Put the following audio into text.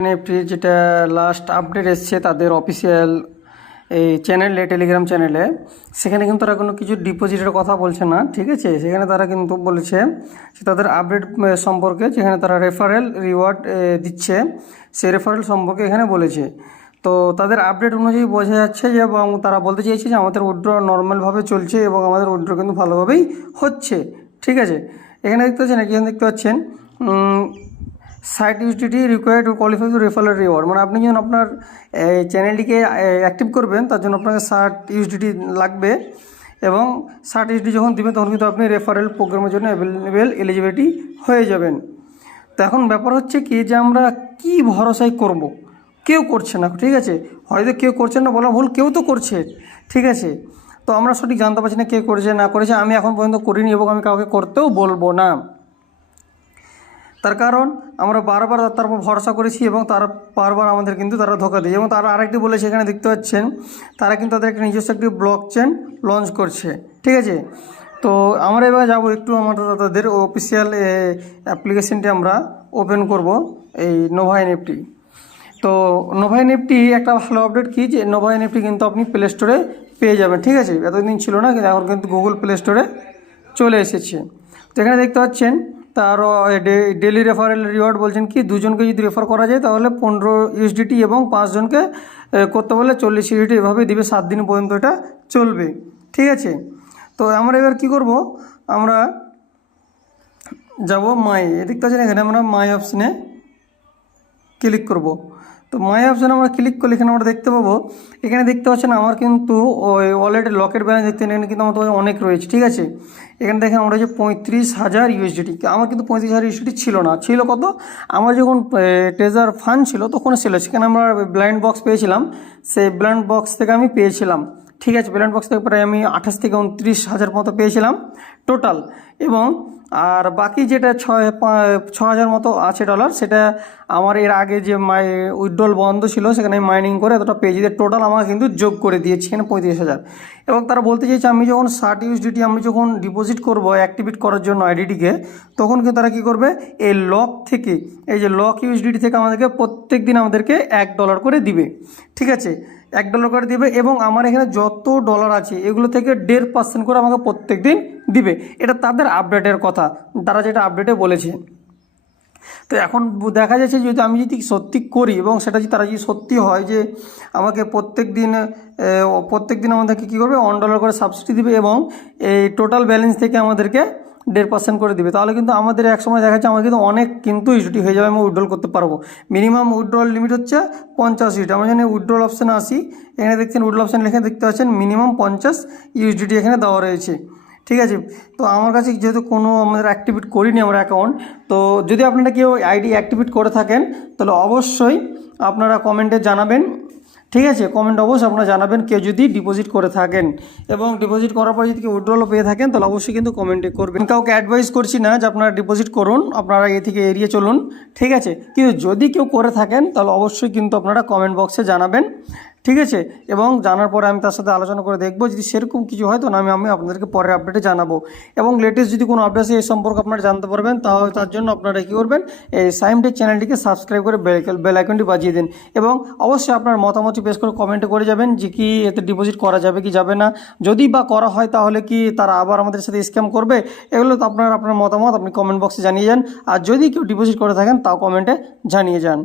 এনএফটির যেটা last update এসছে তাদের অফিসিয়াল এই চ্যানেলে, টেলিগ্রাম চ্যানেলে, সেখানে কিন্তু তারা কোনো কিছু ডিপোজিটের কথা বলছে না, ঠিক আছে। সেখানে তারা কিন্তু বলেছে যে তাদের আপডেট সম্পর্কে, যেখানে তারা রেফারেল রিওয়ার্ড দিচ্ছে, সেই রেফারেল সম্পর্কে এখানে বলেছে। তো তাদের আপডেট অনুযায়ী বোঝা যাচ্ছে যে, এবং তারা বলতে চাইছে যে আমাদের উইথড্র নর্মালভাবে চলছে এবং আমাদের উইথড্র কিন্তু ভালোভাবেই হচ্ছে, ঠিক আছে। এখানে দেখতে পাচ্ছেন, এখানে দেখতে পাচ্ছেন site USDT required to qualify to referral reward, মানে আপনি যখন আপনার চ্যানেলটিকে অ্যাক্টিভ করবেন তার জন্য আপনাকে 60 ইউএসডিটি লাগবে, এবং 60 ইউএসডি যখন দিবেন তখন কিন্তু আপনি রেফারেল প্রোগ্রামের জন্য অ্যাভেলেবেল এলিজিবিলিটি হয়ে যাবেন। তো এখন ব্যাপার হচ্ছে কি, যে আমরা কি ভরসায় করব, কেউ করছে না, ঠিক আছে। হয়তো কেউ করছে না বলা ভুল, কেউ তো করছে, ঠিক আছে। তো আমরা সঠিক জানতে পারছি না কে করেছে না করেছে। আমি এখন পর্যন্ত করিনি এবং আমি কাউকে করতেও বলবো না, তার কারণ আমরা বারবার তার উপর ভরসা করেছি এবং তারা বারবার আমাদের কিন্তু তারা ধোকা দেয়। এবং তারা আরেকটি বলেছে, এখানে দেখতে পাচ্ছেন তারা কিন্তু তাদের একটা নিজস্ব একটি ব্লক চেন লঞ্চ করছে, ঠিক আছে। তো আমরা এবার যাবো একটু আমরা তাদের অফিসিয়াল অ্যাপ্লিকেশনটি আমরা ওপেন করব, এই নোভা এনএফটি। তো নোভা এনএফটি একটা ভালো আপডেট কি, যে নোভা এনএফটি কিন্তু আপনি প্লে স্টোরে পেয়ে যাবেন, ঠিক আছে। এতদিন ছিল না, কিন্তু এখন কিন্তু গুগল প্লে স্টোরে চলে এসেছে। তো এখানে দেখতে পাচ্ছেন তারও ডেলি রেফারেল রিওয়ার্ড বলছেন কি, দুজনকে যদি রেফার করা যায় তাহলে 15 ইউএসডিটি এবং 5 জনকে করতে বলে 40 ইউএসডিটি, এভাবে দিবে 7 দিন পর্যন্ত এটা চলবে, ঠিক আছে। তো আমরা এবার কি করব, আমরা যাব মাই, দেখতে পাচ্ছেন এখানে আমরা মাই অপশানে ক্লিক করব। তো মাই অপশানে আমরা ক্লিক করলে এখানে আমরা দেখতে পাবো, এখানে দেখতে পাচ্ছেন আমার কিন্তু ওই ওয়ালেটের লকেট ব্যালেন্স দেখতে, এখানে কিন্তু আমার তো অনেক রয়েছে, ঠিক আছে। এখানে দেখেন আমরা যে 35,000 ইউএসডিটি, আমার কিন্তু 35,000 ইউএসডিটি ছিল না, ছিল কত, আমার যখন ট্রেজার ফান্ড ছিল তখন ছিল, সেখানে আমরা ব্লাইন্ড বক্স পেয়েছিলাম, সেই ব্লাইন্ড বক্স থেকে আমি পেয়েছিলাম, ঠিক আছে। ব্লাইন্ড বক্স থেকে প্রায় আমি 28 থেকে 29,000 মতো পেয়েছিলাম টোটাল। এবং আর বাকি যেটা 6,000 মতো আছে ডলার, সেটা আমার এর আগে যে উইথড্রল বন্ধ ছিল সেখানে আমি মাইনিং করে এতটা পেয়েছি, টোটাল আমার কিন্তু যোগ করে দিয়েছি এখানে 35,000। এবং তারা বলতে চাইছে আমি যখন 60 ইউএসডিটি আমি যখন ডিপোজিট করব অ্যাক্টিভেট করার জন্য আইডিটিকে, তখন কিন্তু তারা কী করবে, এই লক থেকে, এই যে লক ইউএসডিটি থেকে আমাদেরকে প্রত্যেক দিন আমাদেরকে $1 করে দিবে, ঠিক আছে। $1 করে দিবে, এবং আমার এখানে যত ডলার আছে এগুলো থেকে 1.5% করে আমাকে প্রত্যেক দিন দিবে। এটা তাদের আপডেটের কথা, তারা যেটা আপডেটে বলেছে। তো এখন দেখা যাচ্ছে যদি আমি যদি সত্যি করি এবং সেটা যদি তারা যদি সত্যি হয় যে আমাকে প্রত্যেক দিন আমাদেরকে কী করবে, $1 করে সাবসিডি দিবে, এবং এই টোটাল ব্যালেন্স থেকে আমাদেরকে 1.5% করে দিবে, তাহলে কিন্তু আমাদের এক সময় দেখা যাচ্ছে আমাদের কিন্তু অনেক কিন্তু ইউএসডি হয়ে যাবে, আমি উইথড্রল করতে পারবো। মিনিমাম উইথড্রল লিমিট হচ্ছে 50 ইউএসডি। আমরা যদি উইথড্রল অপশানে আসি, এখানে দেখছেন উইথড্রল অপশান লিখে দেখতে পাচ্ছেন মিনিমাম 50 ইউএসডি এখানে দেওয়া রয়েছে, ঠিক আছে। তো আমার কাছে যেহেতু কোনো আমাদের অ্যাক্টিভেট করিনি আমার অ্যাকাউন্ট, তো যদি আপনারা কেউ আইডি অ্যাক্টিভেট করে থাকেন তাহলে অবশ্যই আপনারা কমেন্টে জানাবেন, ঠিক আছে। কমেন্ট অবশ্যই আপনারা জানাবেন কেউ যদি ডিপোজিট করে থাকেন, এবং ডিপোজিট করার পর যদি কেউ উইথড্রলও পেয়ে থাকেন তাহলে অবশ্যই কিন্তু কমেন্টে করবেন। কাউকে অ্যাডভাইস করছি না যে আপনারা ডিপোজিট করুন, আপনারা এ থেকে এড়িয়ে চলুন, ঠিক আছে। কিন্তু যদি কেউ করে থাকেন তাহলে অবশ্যই কিন্তু আপনারা কমেন্ট বক্সে জানাবেন, ঠিক আছে। এবং জানার পরে আমি তার সাথে আলোচনা করে দেখবো, যদি সেরকম কিছু হয় তখন আমি আপনাদেরকে পরের আপডেটে জানাবো। এবং লেটেস্ট যদি কোনো আপডেট এই সম্পর্কে আপনারা জানতে পারবেন, তাহলে তার জন্য আপনারা কী করবেন, এই সাইমটেক চ্যানেলটিকে সাবস্ক্রাইব করে বেল আইকনটি বাজিয়ে দিন, এবং অবশ্যই আপনার মতামতটি বেশ করে কমেন্টে করে যাবেন যে কি এতে ডিপোজিট করা যাবে কি যাবে না। যদি বা করা হয় তাহলে কি তারা আবার আমাদের সাথে স্ক্যাম করবে, এগুলো তো আপনার মতামত আপনি কমেন্ট বক্সে জানিয়ে যান। আর যদি কেউ ডিপোজিট করে থাকেন তাও কমেন্টে জানিয়ে যান।